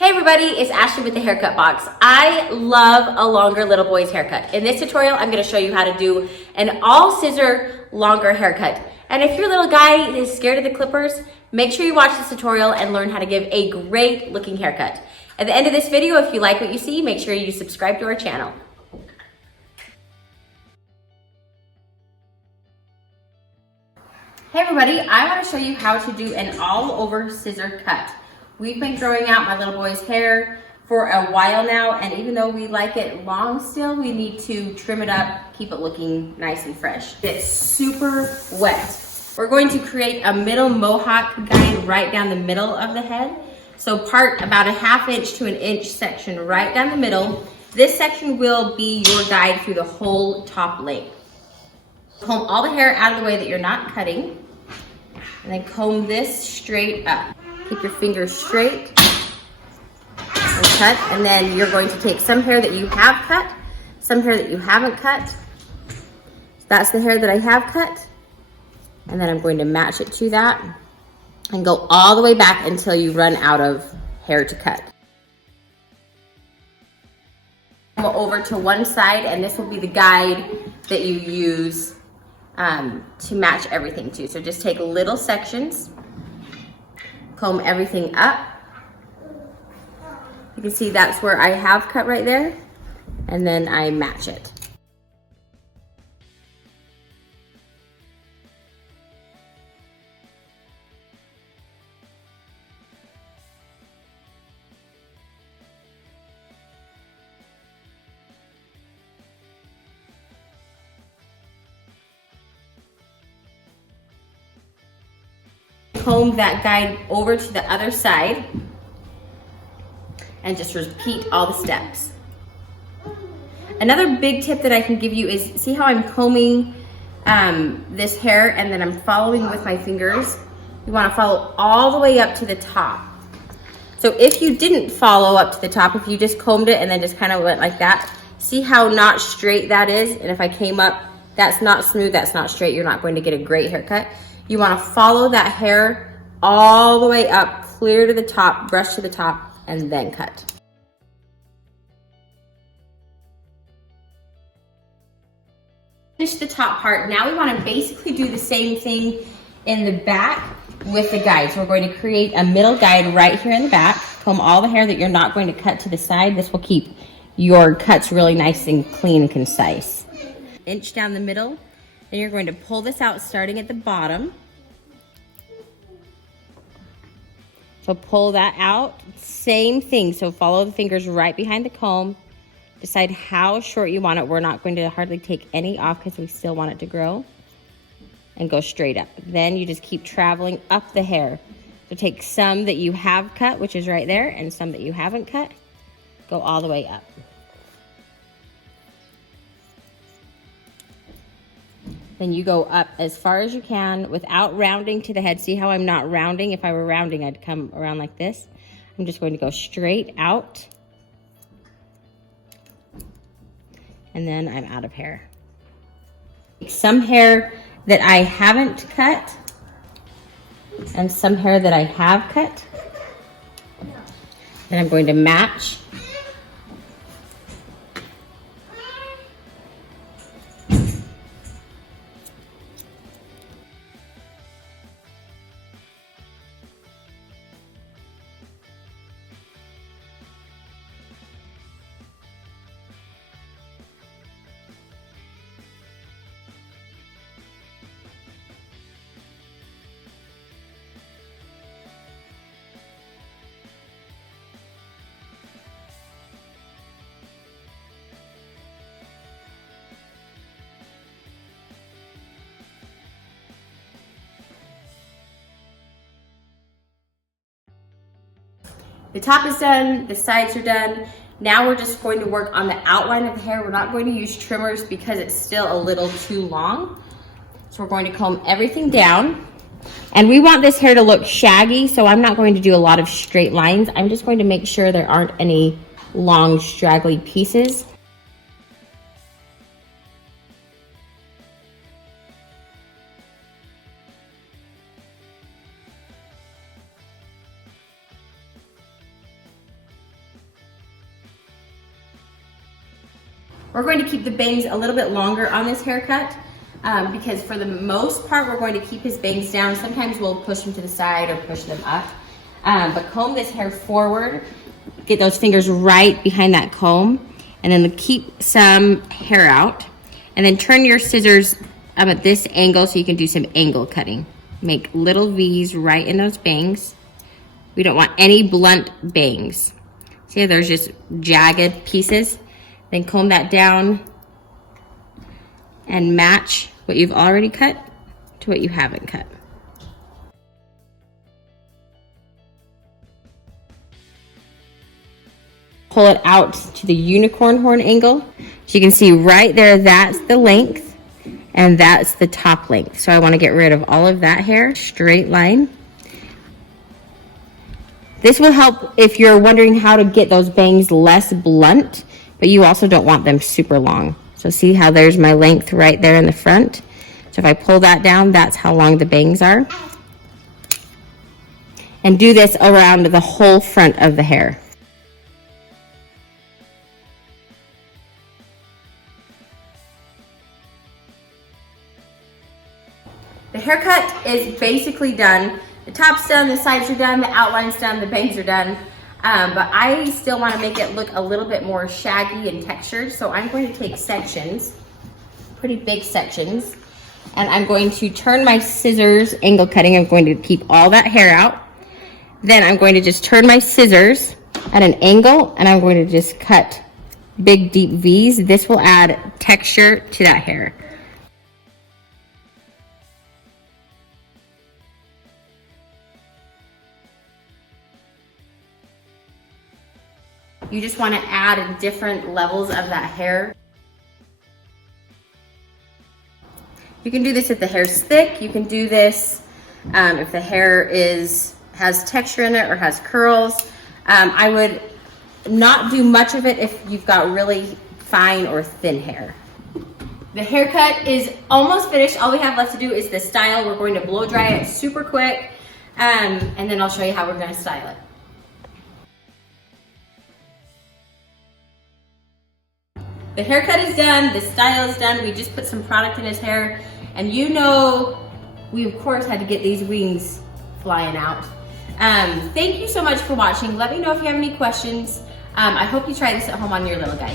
Hey everybody, it's Ashley with the Haircut Box. I love a longer little boy's haircut. In this tutorial, I'm gonna show you how to do an all scissor longer haircut. And if your little guy is scared of the clippers, make sure you watch this tutorial and learn how to give a great looking haircut. At the end of this video, if you like what you see, make sure you subscribe to our channel. Hey everybody, I wanna show you how to do an all over scissor cut. We've been growing out my little boy's hair for a while now, and even though we like it long still, we need to trim it up, keep it looking nice and fresh. It's super wet. We're going to create a middle mohawk guide right down the middle of the head. So part about a 1/2 inch to 1 inch section right down the middle. This section will be your guide through the whole top length. Comb all the hair out of the way that you're not cutting, and then comb this straight up. Keep your fingers straight and cut, and then you're going to take some hair that you have cut, some hair that you haven't cut. That's the hair that I have cut, and then I'm going to match it to that and go all the way back until you run out of hair to cut. Go over to one side, and this will be the guide that you use to match everything to. So just take little sections, comb everything up. You can see that's where I have cut right there, and then I match it. Comb that guide over to the other side and just repeat all the steps. Another big tip that I can give you is, see how I'm combing this hair and then I'm following with my fingers? You want to follow all the way up to the top. So if you didn't follow up to the top, if you just combed it and then just kind of went like that, see how not straight that is? And if I came up, that's not smooth, that's not straight, you're not going to get a great haircut. You want to follow that hair all the way up, clear to the top, brush to the top, and then cut. Finish the top part. Now we want to basically do the same thing in the back with the guide. So we're going to create a middle guide right here in the back. Comb all the hair that you're not going to cut to the side. This will keep your cuts really nice and clean and concise. Inch down the middle. Then you're going to pull this out starting at the bottom. So pull that out, same thing. So follow the fingers right behind the comb. Decide how short you want it. We're not going to hardly take any off because we still want it to grow. And go straight up. Then you just keep traveling up the hair. So take some that you have cut, which is right there, and some that you haven't cut. Go all the way up. Then you go up as far as you can without rounding to the head. See how I'm not rounding? If I were rounding, I'd come around like this. I'm just going to go straight out. And then I'm out of hair. Some hair that I haven't cut and some hair that I have cut. Then I'm going to match. The top is done, the sides are done. Now we're just going to work on the outline of the hair. We're not going to use trimmers because it's still a little too long. So we're going to comb everything down. And we want this hair to look shaggy, so I'm not going to do a lot of straight lines. I'm just going to make sure there aren't any long straggly pieces. We're going to keep the bangs a little bit longer on this haircut because for the most part, we're going to keep his bangs down. Sometimes we'll push them to the side or push them up. But comb this hair forward, get those fingers right behind that comb, and then keep some hair out. And then turn your scissors up at this angle so you can do some angle cutting. Make little V's right in those bangs. We don't want any blunt bangs. See, there's just jagged pieces. Then comb that down and match what you've already cut to what you haven't cut. Pull it out to the unicorn horn angle. So you can see right there, that's the length and that's the top length. So I want to get rid of all of that hair, straight line. This will help if you're wondering how to get those bangs less blunt, but you also don't want them super long. So see how there's my length right there in the front. So if I pull that down, that's how long the bangs are. And do this around the whole front of the hair. The haircut is basically done. The top's done, the sides are done, the outline's done, the bangs are done. But I still want to make it look a little bit more shaggy and textured. So I'm going to take sections, pretty big sections, and I'm going to turn my scissors angle cutting. I'm going to keep all that hair out. Then I'm going to just turn my scissors at an angle and I'm going to just cut big deep V's. This will add texture to that hair. You just want to add different levels of that hair. You can do this if the hair's thick. You can do this if the hair has texture in it or has curls. I would not do much of it if you've got really fine or thin hair. The haircut is almost finished. All we have left to do is the style. We're going to blow dry it super quick, and then I'll show you how we're going to style it. The haircut is done, the style is done. We just put some product in his hair, and you know, we of course had to get these wings flying out. Thank you so much for watching. Let me know if you have any questions. I hope you try this at home on your little guy.